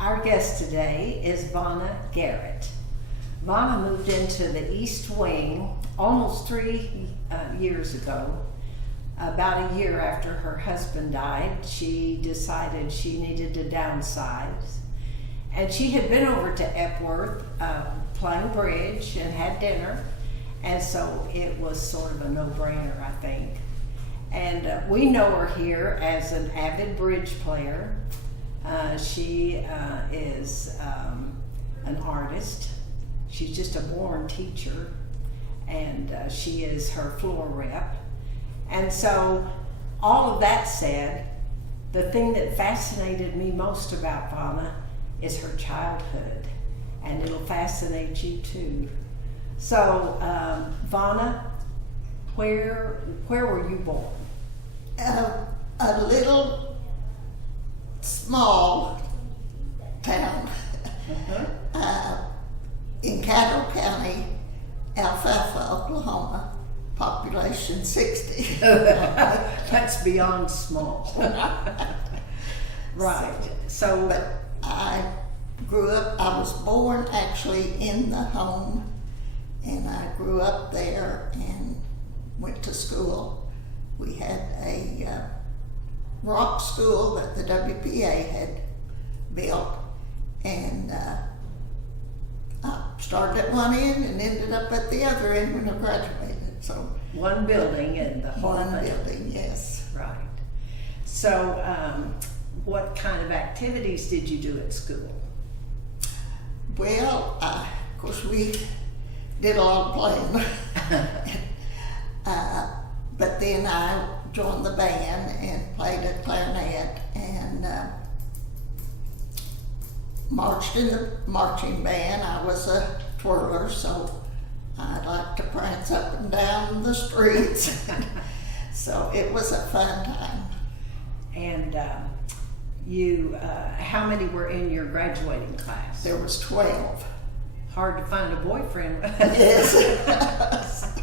Our guest today is Vonna Garrett. Vonna moved into the East Wing almost 3 years ago. About a year after her husband died, she decided she needed to downsize. And she had been over to Epworth playing bridge and had dinner. And so it was sort of a no-brainer, I think. And we know her here as an avid bridge player. She is an artist. She's just a born teacher, and she is her floor rep. And so, all of that said, the thing that fascinated me most about Vonna is her childhood, and it'll fascinate you too. So, Vonna, where were you born? A little small town in Caddo County, Alfalfa, Oklahoma, population 60. That's beyond small. Right. So, but I grew up, I was born actually in the home, and I grew up there and went to school. We had a rock school that the WPA had built, and I started at one end and ended up at the other end when I graduated. So one building and the whole one thing. building, yes. Right. So, what kind of activities did you do at school? Well, of course, we did a lot of playing. But then I joined the band and played a clarinet and marched in the marching band. I was a twirler, so I'd like to prance up and down the streets. So it was a fun time. And how many were in your graduating class? There was 12. Hard to find a boyfriend. Yes.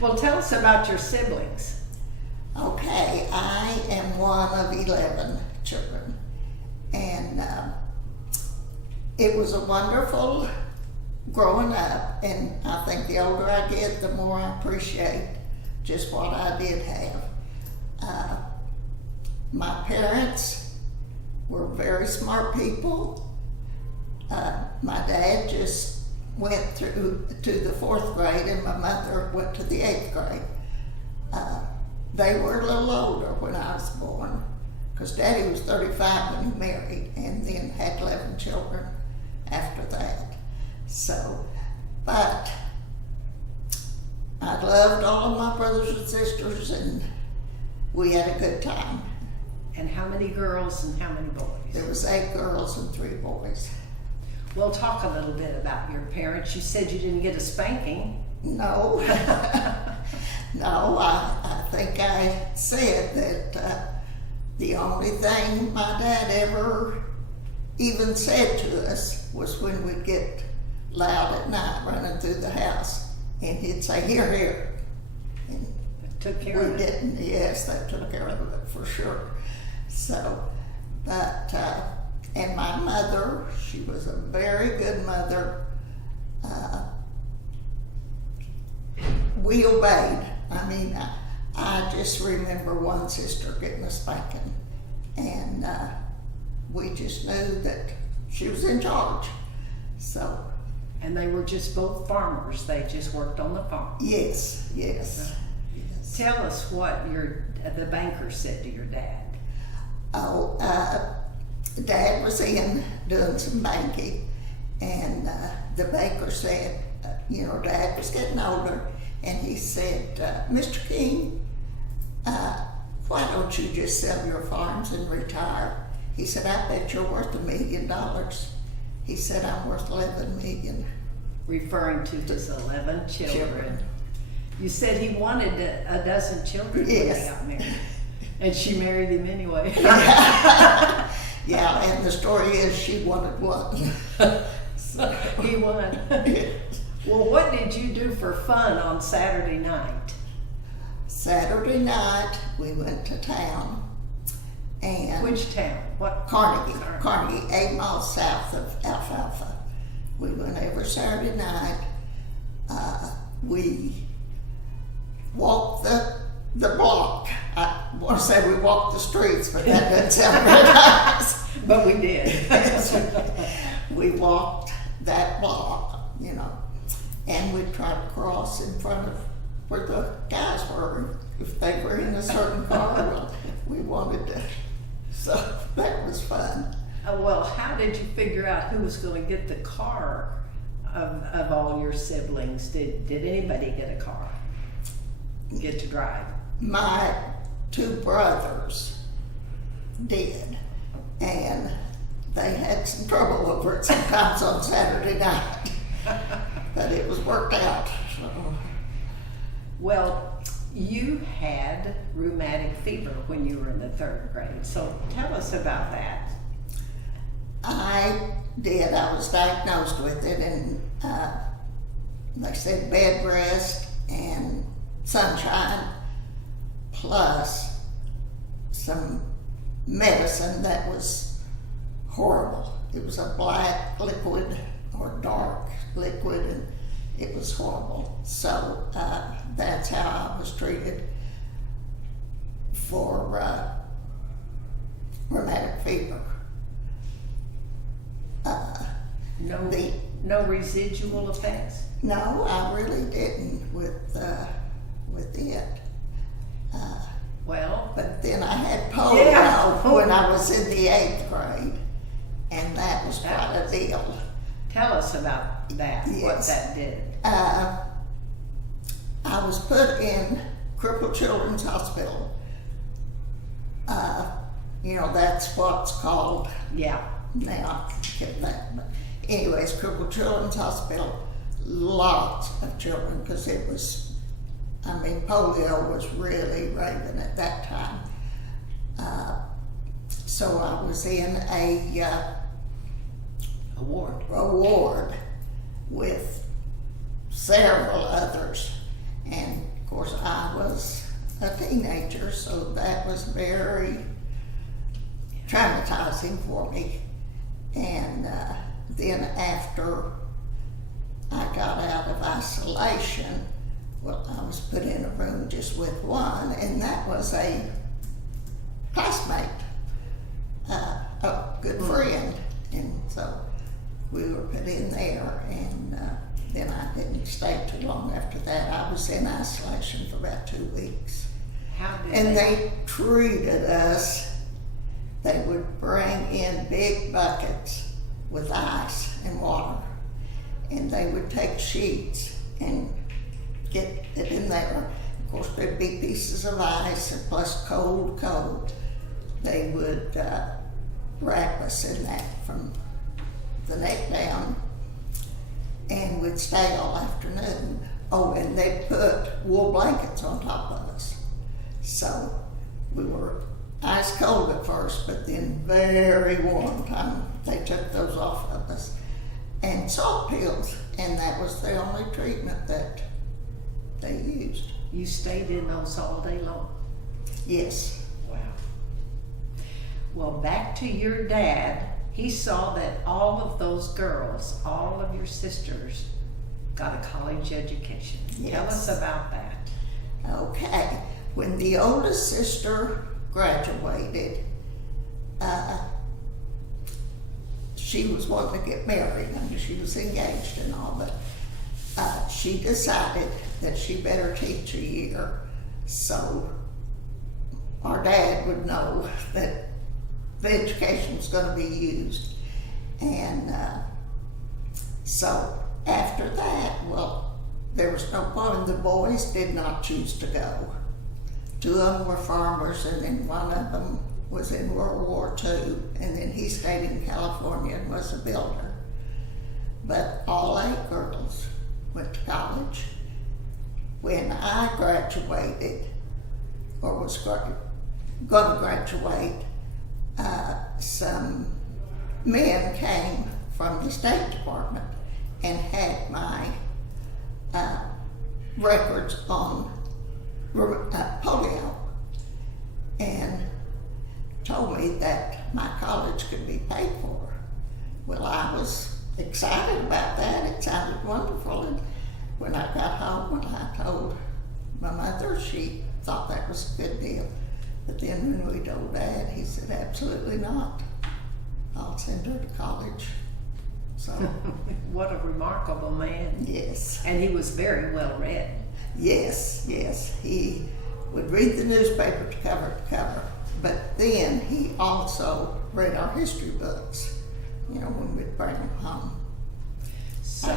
Well, tell us about your siblings. Okay, I am one of 11 children, and it was a wonderful growing up, and I think the older I get, the more I appreciate just what I did have. My parents were very smart people. My dad just went through to the 4th grade, and my mother went to the 8th grade. They were a little older when I was born, because Daddy was 35 when he married, and then had 11 children after that. So, but I loved all of my brothers and sisters, and we had a good time. And how many girls and how many boys? There was 8 girls and 3 boys. We'll talk a little bit about your parents. You said you didn't get a spanking. No, no, I think I said that the only thing my dad ever even said to us was when we'd get loud at night running through the house, and he'd say, "Here, here." And took care of it. We didn't, yes, that took care of it for sure. So, but, and my mother, she was a very good mother. We obeyed. I mean, I just remember one sister getting a spanking, and we just knew that she was in charge. So. And they were just both farmers. They just worked on the farm. Yes, yes. Yes. Tell us what the banker said to your dad. Oh, Dad was in doing some banking, and the banker said, Dad was getting older, and he said, "Mr. King, why don't you just sell your farms and retire?" He said, "I bet you're worth $1 million." He said, "I'm worth 11 million. Referring to his 11 children. You said he wanted a dozen children when they got married. And she married him anyway. Yeah, and the story is she wanted one. So, he won. Well, what did you do for fun on Saturday night? Saturday night, we went to town, And Which town? What? Carnegie, 8 miles south of Alfalfa. We went every Saturday night. We walked the block. I want to say we walked the streets, but that doesn't sound very nice. But we did. We walked that block, you know, and we'd try to cross in front of where the guys were. If they were in a certain car, well, we wanted to. So that was fun. Well, how did you figure out who was going to get the car of all your siblings? Did anybody get a car? Get to drive? My 2 brothers did, and they had some trouble over it sometimes on Saturday night, but it was worked out. So. Well, you had rheumatic fever when you were in the 3rd grade, so tell us about that. I did. I was diagnosed with it, and like I said, bed rest and sunshine, plus some medicine that was horrible. It was a black liquid or dark liquid, and it was horrible. So that's how I was treated for rheumatic fever. No residual effects? No, I really didn't with it. Well, But then I had polio when I was in the 8th grade, and that was quite a deal. tell us about that, Yes. what that did. I was put in Crippled Children's Hospital. You know, that's what's called Yeah. now. I forget that. But anyways, Crippled Children's Hospital, lots of children, because it was, I mean, polio was really raving at that time. So I was in a ward with several others, and of course I was a teenager, so that was very traumatizing for me. And then after I got out of isolation, well, I was put in a room just with one, and that was a classmate, a good friend, and so we were put in there, and then I didn't stay too long after that. I was in isolation for about 2 weeks. How did And they treated us. They would bring in big buckets with ice and water, and they would take sheets and get it in there. Of course, there'd be pieces of ice and plus cold. They would wrap us in that from the neck down, and we'd stay all afternoon. Oh, and they put wool blankets on top of us. So we were ice cold at first, but then very warm time they took those off of us. And salt pills, and that was the only treatment that they used. You stayed in those all day long? Yes. Wow. Well, back to your dad. He saw that all of those girls, all of your sisters, got a college education. Yes. Tell us about that. Okay. When the oldest sister graduated, she was wanting to get married. I mean, she was engaged and all, but she decided that she better teach a year so our dad would know that the education was going to be used. And so after that, well, there was no point. The boys did not choose to go. 2 of them were farmers, and then one of them was in World War II, and then he stayed in California and was a builder. But all 8 girls went to college. When I graduated, or was going to graduate, some men came from the State Department and had my records on polio, and told me me that my college could be paid for. Well, I was excited about that. It sounded wonderful. And when I got home and I told my mother, she thought that was a good deal. But then when we told Dad, he said, absolutely not. I'll send her to college. So, What a remarkable man. yes. And he was very well read. Yes, yes. He would read the newspaper to cover. But then he also read our history books, when we'd bring them home. So,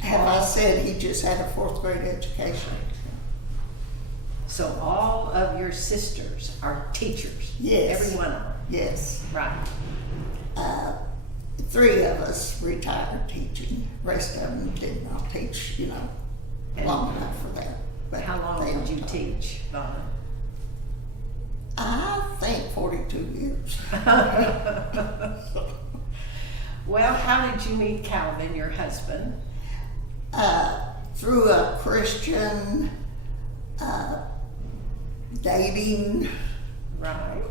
Have I said he just had a 4th grade education? so all of your sisters are teachers. Yes. Every one of them. Yes. Right. 3 of us retired teaching. Rest of them did not teach, And long enough for that. But how long they did you don't- teach, Vonna? I think 42 years. Well, how did you meet Calvin, your husband? Through a Christian dating. Right.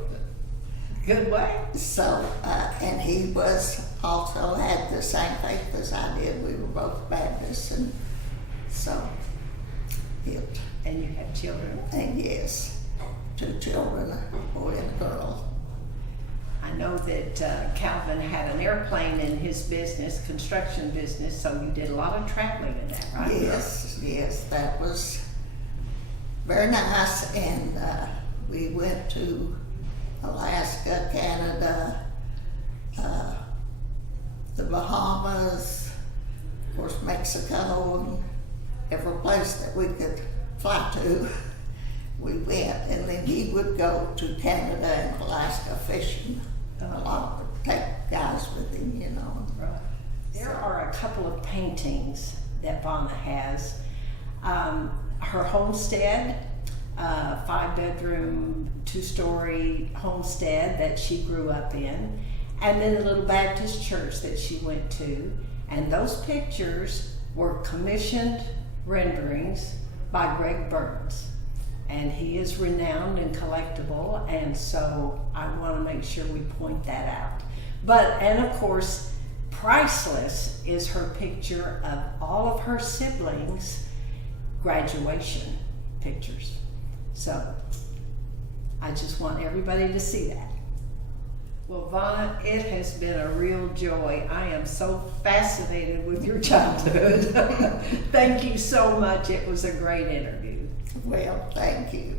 Good way. So, and he was also had the same faith as I did. We were both Baptists, and so it. And you have children. And yes, 2 children, a boy and a girl. I know that Calvin had an airplane in his business, construction business, so you did a lot of traveling in that, right? Yes, that was very nice. And we went to Alaska, Canada, the Bahamas, of course Mexico, and every place that we could fly to, we went. And then he would go to Canada and Alaska fishing a lot, would take guys with him, Right. There are a couple of paintings that Vonna has. Her homestead, 5-bedroom, 2-story homestead that she grew up in, and then the little Baptist church that she went to. And those pictures were commissioned renderings by Greg Burns. And he is renowned and collectible, and so I want to make sure we point that out. And of course, priceless is her picture of all of her siblings' graduation pictures. So I just want everybody to see that. Well, Vonna, it has been a real joy. I am so fascinated with your childhood. Thank you so much. It was a great interview. Well, thank you.